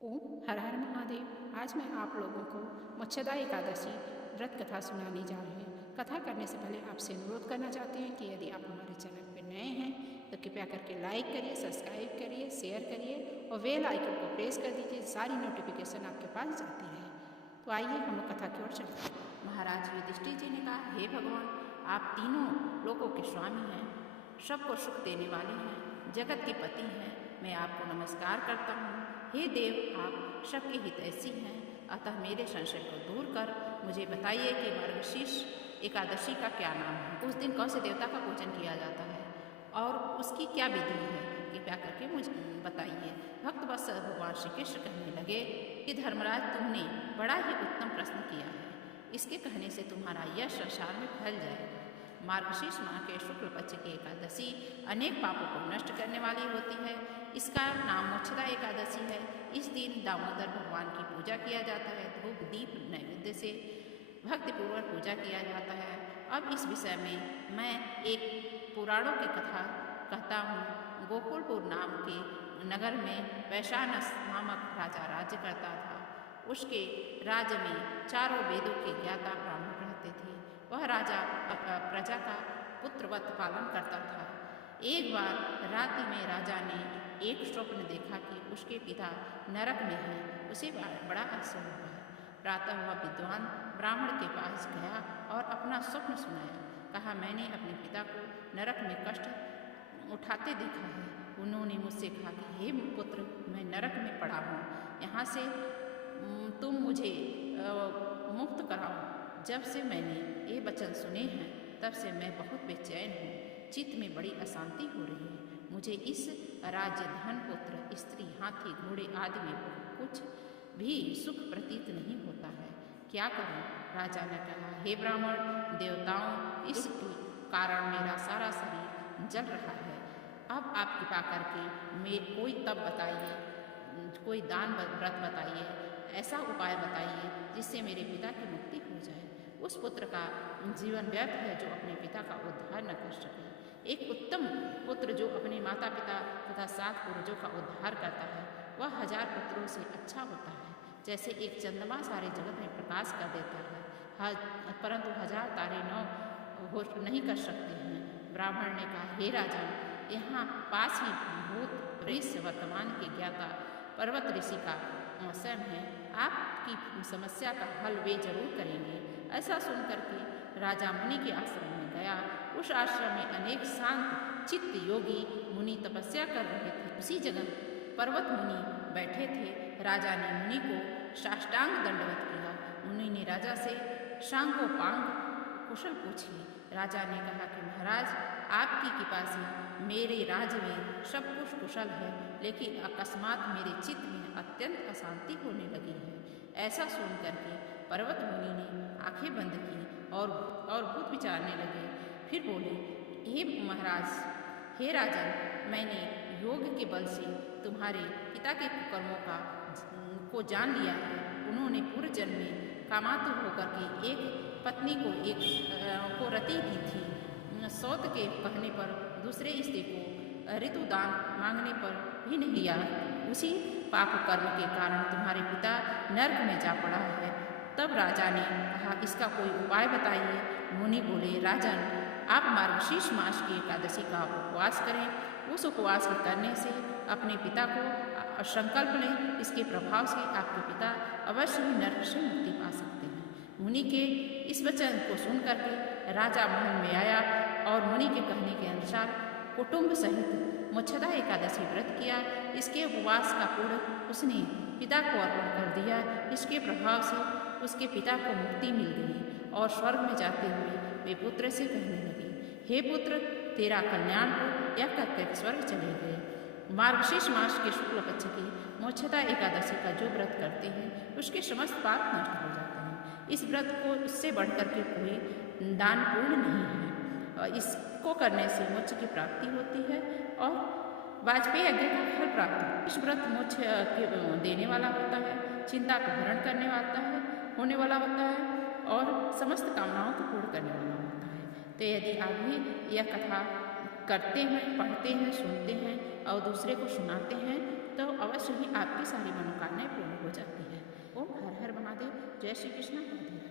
ओम हर हर महादेव। आज मैं आप लोगों को मोक्षदा एकादशी व्रत कथा सुनाने जा रहे हैं। कथा करने से पहले आपसे अनुरोध करना चाहते हैं कि यदि आप हमारे चैनल पर नए हैं तो कृपया करके लाइक करिए, सब्सक्राइब करिए, शेयर करिए और बेल आइकन को प्रेस कर दीजिए। सारी नोटिफिकेशन आपके पास जाती रहे। तो आइए हम कथा की ओर चलते हैं। महाराज युधिष्ठिर जी ने कहा, हे भगवान, आप तीनों लोकों के स्वामी हैं, सबको सुख देने वाले हैं, जगत के पति हैं। मैं आपको नमस्कार करता हूँ। हे देव, आप सबके हितैषी हैं, अतः मेरे संशय को दूर कर मुझे बताइए कि मार्गशीर्ष एकादशी का क्या नाम है। उस दिन कौन से देवता का पूजन किया जाता है और उसकी क्या विधि है, कृपया करके मुझे बताइए। भक्त वत्सल भगवान श्री कृष्ण कहने लगे कि धर्मराज, तुमने बड़ा ही उत्तम प्रश्न किया है। इसके कहने से तुम्हारा यश संसार में फैल जाएगा। मार्गशीर्ष माह के शुक्ल पक्ष की एकादशी अनेक पापों को नष्ट करने वाली होती है। इसका नाम मोक्षदा एकादशी है। इस दिन दामोदर भगवान की पूजा किया जाता है। धूप दीप नैवेद्य से भक्तिपूर्वक पूजा किया जाता है। अब इस विषय में मैं एक पुराणों की कथा कहता हूँ। गोकुलपुर नाम के नगर में वैशानस नामक राजा राज्य करता था। उसके राज्य में चारों वेदों के ज्ञाता ब्राह्मण रहते थे। वह राजा प्रजा का पुत्रवत पालन करता था। एक बार रात्रि में राजा ने एक स्वप्न देखा कि उसके पिता नरक में हैं। उसे बड़ा आश्चर्य हुआ। प्रातः वह विद्वान ब्राह्मण के पास गया और अपना स्वप्न सुनाया। कहा, मैंने अपने पिता को नरक में कष्ट उठाते देखा है। उन्होंने मुझसे कहा कि हे पुत्र, मैं नरक में पड़ा हूँ, यहाँ से तुम मुझे मुक्त कराओ। जब से मैंने ये वचन सुने हैं तब से मैं बहुत बेचैन हूँ। चित्त में बड़ी अशांति हो रही है। मुझे इस राज्य, धन, पुत्र, स्त्री, हाथी, घोड़े आदि में कुछ भी सुख प्रतीत नहीं होता है। क्या करूँ? राजा ने कहा, हे ब्राह्मण, देवताओं, इस कारण मेरा सारा शरीर जल रहा है। अब आप कृपा करके कोई तप बताइए, कोई दान व्रत बताइए, ऐसा उपाय बताइए जिससे मेरे पिता की मुक्ति हो जाए। उस पुत्र का जीवन व्यर्थ है जो अपने पिता का उद्धार न कर सके। एक उत्तम पुत्र जो अपने माता पिता तथा 7 पूर्वजों का उद्धार करता है, वह 1000 पुत्रों से अच्छा होता है। जैसे एक चंद्रमा सारे जगत में प्रकाश कर देता है, परंतु 1000 तारे नहीं कर सकते हैं। ब्राह्मण ने कहा, हे राजन, यहाँ पास ही भूत भविष्य वर्तमान के ज्ञाता पर्वत ऋषि का स्वयं है। आपकी समस्या का हल वे जरूर करेंगे। ऐसा सुनकर के राजा मुनि के आश्रम में गया। उस आश्रम में अनेक शांत चित्त योगी मुनि तपस्या कर रहे थे। उसी जगह पर्वत मुनि बैठे थे। राजा ने मुनि को साष्टांग दंडवत किया। मुनि ने राजा से सांगोपांग कुशल पूछी। राजा ने कहा कि महाराज, आपकी कृपा से मेरे राज्य में सब कुछ कुशल है, लेकिन अकस्मात मेरे चित्त में अत्यंत अशांति होने लगी है। ऐसा सुन करके पर्वत मुनि ने आंखें बंद की और भूत विचारने लगे। फिर बोले, हे महाराज, हे राजन, मैंने योग के बल से तुम्हारे पिता के कर्मों को जान लिया है। उन्होंने पूर्व जन्म में कामातुर होकर के एक पत्नी को रति दी थी। सौत के कहने पर दूसरे स्त्री को ऋतुदान मांगने पर भी नहीं लिया। उसी पाप कर्म के कारण तुम्हारे पिता नर्क में जा पड़ा है। तब राजा ने कहा, इसका कोई उपाय बताइए। मुनि बोले, राजन, आप मार्गशीर्ष मास की एकादशी का उपवास करें। उस उपवास के करने से अपने पिता को संकल्प लें। इसके प्रभाव से आपके पिता अवश्य ही नर्क से मुक्ति पा सकते हैं। मुनि के इस वचन को सुन करके राजा महल में आया और मुनि के कहने के अनुसार कुटुंब सहित मोक्षदा एकादशी व्रत किया। इसके उपवास का पुण्य उसने पिता को अर्पण कर दिया। इसके प्रभाव से उसके पिता को मुक्ति मिल गई और स्वर्ग में जाते हुए वे पुत्र से कहने लगे, हे पुत्र, तेरा कल्याण हो। यह कहकर स्वर्ग चले गए। मार्गशीर्ष मास के शुक्ल पक्ष की मोक्षदा एकादशी का जो व्रत करते हैं उसके समस्त पाप नष्ट हो जाते हैं। इस व्रत को इससे बढ़कर के कोई दान पुण्य नहीं है और इसको करने से मोक्ष की प्राप्ति होती है और वाजपेयी यज्ञ का फल प्राप्त होता है। इस व्रत मोक्ष देने वाला होता है, चिंता को हरण करने वाला होने वाला होता है और समस्त कामनाओं को पूर्ण करने वाला होता है। तो यदि आप भी यह कथा करते हैं, पढ़ते हैं, सुनते हैं और दूसरे को सुनाते हैं तो अवश्य ही आपकी सारी मनोकामनाएं जय श्री कृष्ण, राधे राधे।